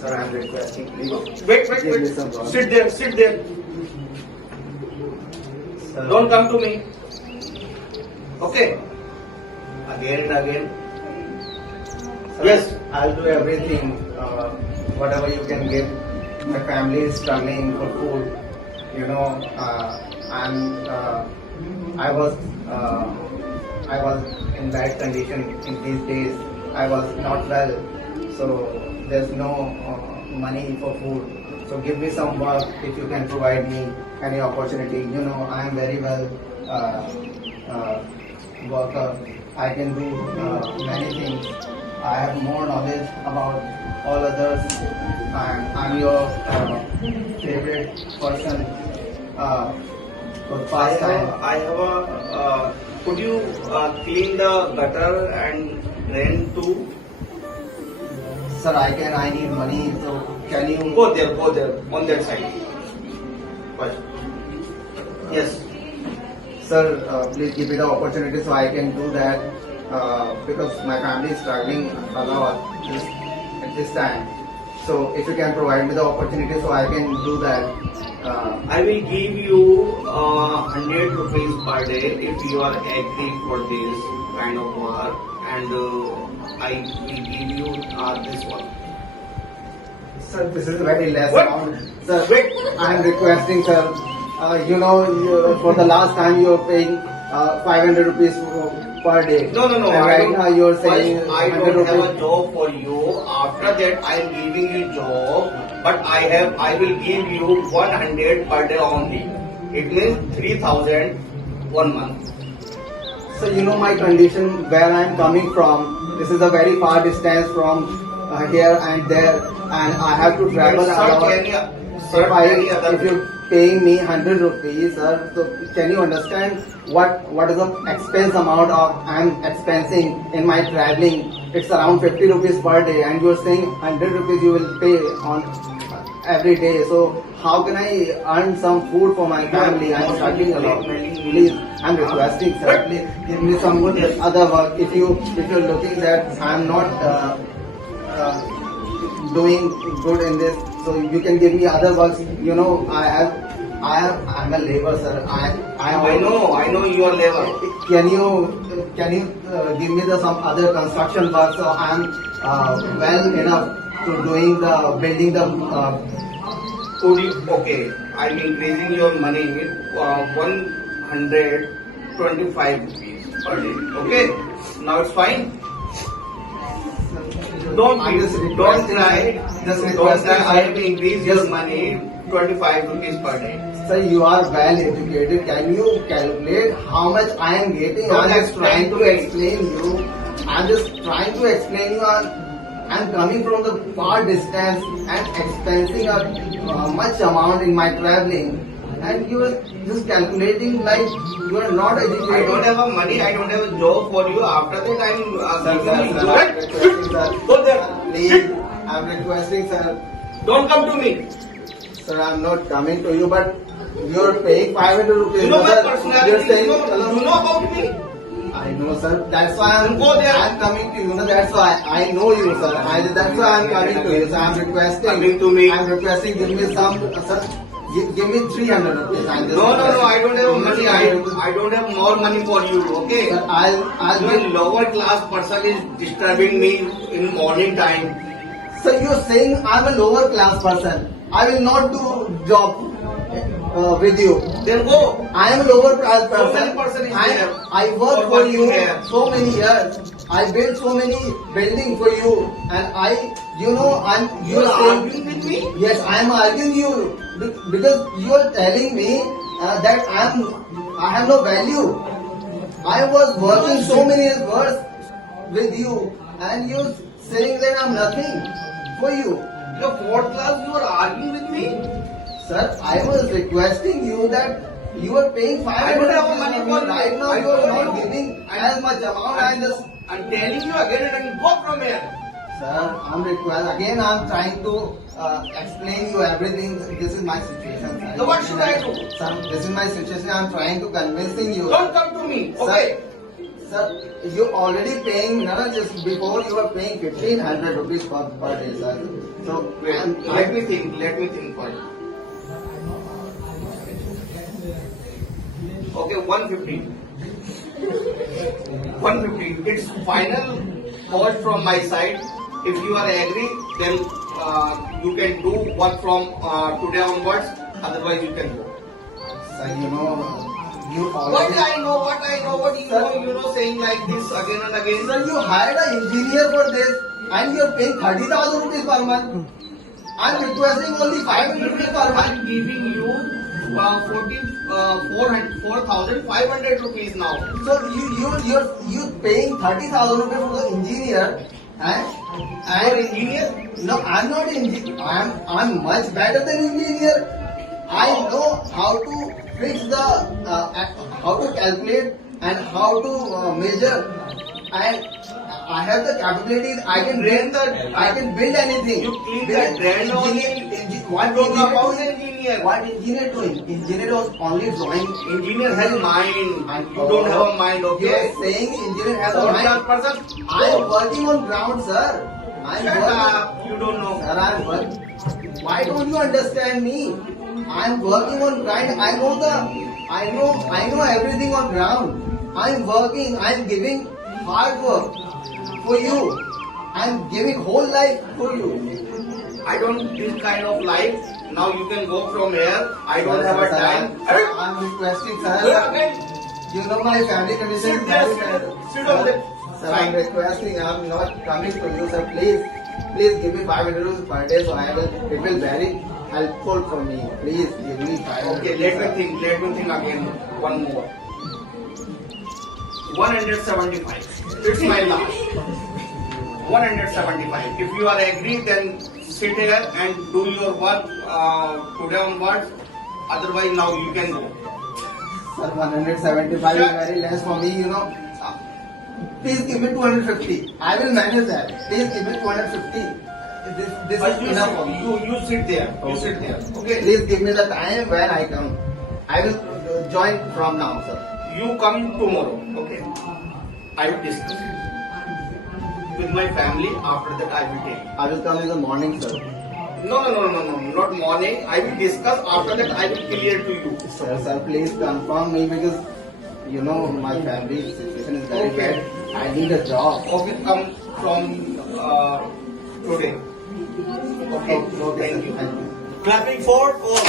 Sir, I'm requesting, please. Wait. Sit there. Sir, Don't come to me. Okay. Again and again. sir, Yes. I'll do everything, whatever you can give. My family is struggling for food. You know, I was in bad condition in these days. I was not well, so there's no money for food. So give me some work if you can provide me any opportunity. You know, I am very well worker. I can do many things. I have more knowledge about all others. I'm your favorite person. For the past time. I have a. Could you clean the gutter and drain too? Sir, I need money. So can you? Go there, on that side. First. Yes. Sir, please give me the opportunity so I can do that because my family is struggling a lot at this time. So if you can provide me the opportunity so I can do that. I will give you 100 rupees per day if you are agree for this kind of work, and I will give you this one. Sir, this is very less What? amount. Sir, Wait. I am requesting, sir. For the last time you are paying 500 rupees per day. No. And I right don't- now you are saying first, I 100 don't have a rupees. job for you. After that, I am giving you job, but I will give you 100 per day only. It means 3,000 1 month. So you know my condition where I am coming from. This is a very far distance from here and there, and I have to travel Search around. any other If you're paying me 100 rupees, sir, so can you understand what is the expense amount of I'm expensing in my traveling? It's around 50 rupees per day, and you're saying 100 rupees you will pay on every day. So how can I earn some food for my family? I'm struggling a lot. Please, I'm requesting, sir. Please give me some other work. If you're looking that I'm not doing good in this, so you can give me other works. You know, I'm a labor, sir. I know you are labor. Can you give me some other construction work so I'm well enough to doing the building the Okay, I'm increasing your money 125 rupees per day. Okay, now it's fine. Don't I'm just cry. requesting, I will increase your money 25 rupees per day. Sir, you are well educated. Can you calculate how much I am getting? Don't I'm just trying to explain explain you. I'm just trying to explain you. I'm coming from the far distance and expensing a much amount in my traveling, and you are just calculating like you are not educated. I don't have a money, I don't have a job for you. After that, I'm giving you I'm requesting, sir. Go there. Please, I'm requesting, sir. Don't come to me. Sir, I'm not coming to you, but you're paying 500 rupees. You know my sir. personality. You're saying, You know about me. I know, sir. That's why Go there. I'm coming to you. No, that's why I know you, sir. That's why I'm coming to you. So I'm requesting. Coming to me. I'm requesting. Give me some, sir. Give me 300 rupees. I'm just No, I don't have requesting. money. I don't have more money for you. Okay. Sir, I'll Your give. lower class person is disturbing me in morning time. So you're saying I'm a lower class person. I will not do job with you. Then go. I am a lower class So person. many person is I there. work For for working you here. so many years. I built so many buildings for you, and you are You are saying, arguing with me. yes, I am arguing you because you are telling me that I have no value. I was working so many years with you, and you're saying that I'm nothing for you. You're fourth class. You are arguing with me. Sir, I was requesting you that you are paying 500 I don't have money for you. right now. I You are told not you. giving as much amount. I'm telling you again and again. Go from here. Sir, I'm trying to explain you everything. This is my situation. Sir. So what should I do? Sir, this is my situation. I'm trying to convincing you. Don't come to me. Okay. Sir, you already paying, no, just before you were paying 1500 rupees per day, sir. So, Wait, let me think first. Okay, 150. 150. It's final cost from my side. If you are agree, then you can do work from today onwards. Otherwise, you can go. Sir, you What already... I know, what you know, saying like this again and again. Sir, you hired an engineer for this and you're paying 30,000 rupees per month. I'm requesting only 500 rupees per month. I'm giving you 4,500 rupees now. So you paying 30,000 rupees for the engineer and You're engineer? no, I'm not engineer. I'm much better than engineer. I know how to fix the how to calculate and how to measure, and I have the capabilities. I can build anything. You clean that drain only. What Talk engineer about doing? engineer. What engineer doing? Engineer was only drawing. Engineer has mind. And You don't have a mind, You okay? are saying engineer has a Fourth mind. class person? I am working on ground, sir. I'm Shut working. up. You don't know. Sir, I'm working. Why don't you understand me? I'm working on ground. I know everything on ground. I'm working. I'm giving hard work for you. I'm giving whole life for you. I don't this kind of life. Now you can go from here. I don't have a Sir, time. I'm requesting, Sir, sir. again. You know my family condition Sit is there, very sit bad. there. Sit on the Sir, I'm requesting. I'm not coming to you, sir. Please give me 500 rupees per day, so it will very helpful for me. Please give me 500. Okay, let me think again. One more. 175. It's my last. 175. If you are agree, then sit here and do your work today onwards. Otherwise, now you can go. Sir, 175 is very less for me, Please give me 250. I will manage that. Please give me 250. This But is enough for me. you sit there. You sit there. Okay. Please give me the time when I come. I will join from now, sir. You come tomorrow. Okay. I will discuss with my family. After that, I will tell you. I will come in the morning, sir. No, not morning. I will discuss. After that, I will clear to you. Sir, please confirm me because my family situation is very Okay. bad. I need a job. Okay, come from today. Okay. Okay, Thank sir. you. Thank you. Clapping for all.